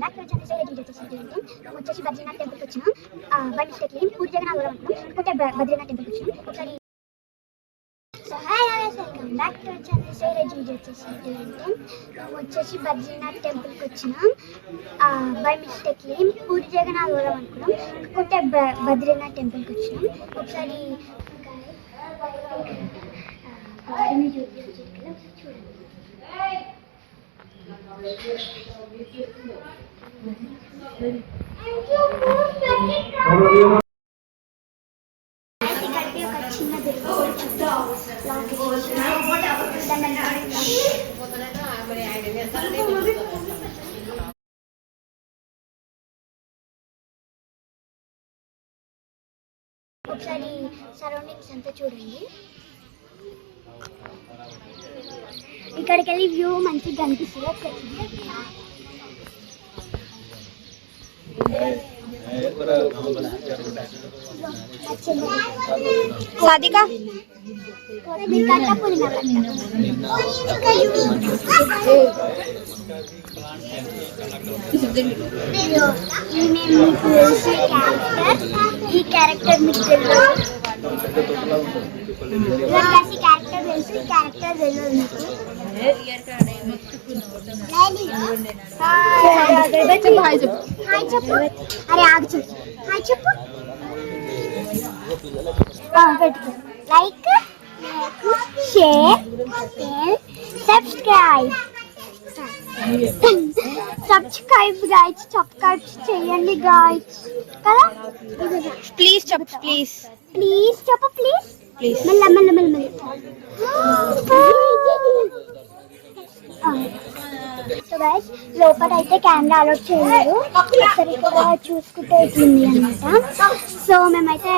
Back to channel side వచ్చేసి వచ్చేసి బద్రీనాథ్ టెంపుల్కి వచ్చినాం. బై మిస్టేక్లీ పూరి జగన్నాథ్ అనుకున్నాం, కాకపోతే బద్రీనాథ్ టెంపుల్కి వచ్చినాం ఒకసారి. So hi guys, welcome back to channel side వచ్చేసి బద్రీనాథ్ టెంపుల్కి వచ్చినాం. బై మిస్టేక్లీ పూరి జగన్నాథ్ అనుకున్నాం, కాకపోతే బద్రీనాథ్ టెంపుల్కి వచ్చినాం ఒకసారి. గాడిని చూడండి. ఒకసారి సరౌండింగ్స్ అంతా చూడండి. ఇక్కడికి వెళ్ళి వ్యూ మంచిగా కనిపిస్తుంది. సాధిక ఈ క్యారెక్టర్ మీకు తెలియదు, క్యారెక్టర్ తెలియదు అరే ఆగు చూడు. హాయ్ చెప్పు. పెట్టుకో. లైక్, షేర్, సబ్స్క్రైబ్ చేయండి గాయ్స్ కదా. ప్లీజ్ చెప్పు, ప్లీజ్ ప్లీజ్ చెప్పు, ప్లీజ్ ప్లీజ్. మళ్ళీ సో గైస్, లోపల అయితే కెమెరా అలౌట్ చేయలేదు. ఒకసారి ఇక్కడ చూసుకుంటే ఇట్లుంది అనమాట. సో మేమైతే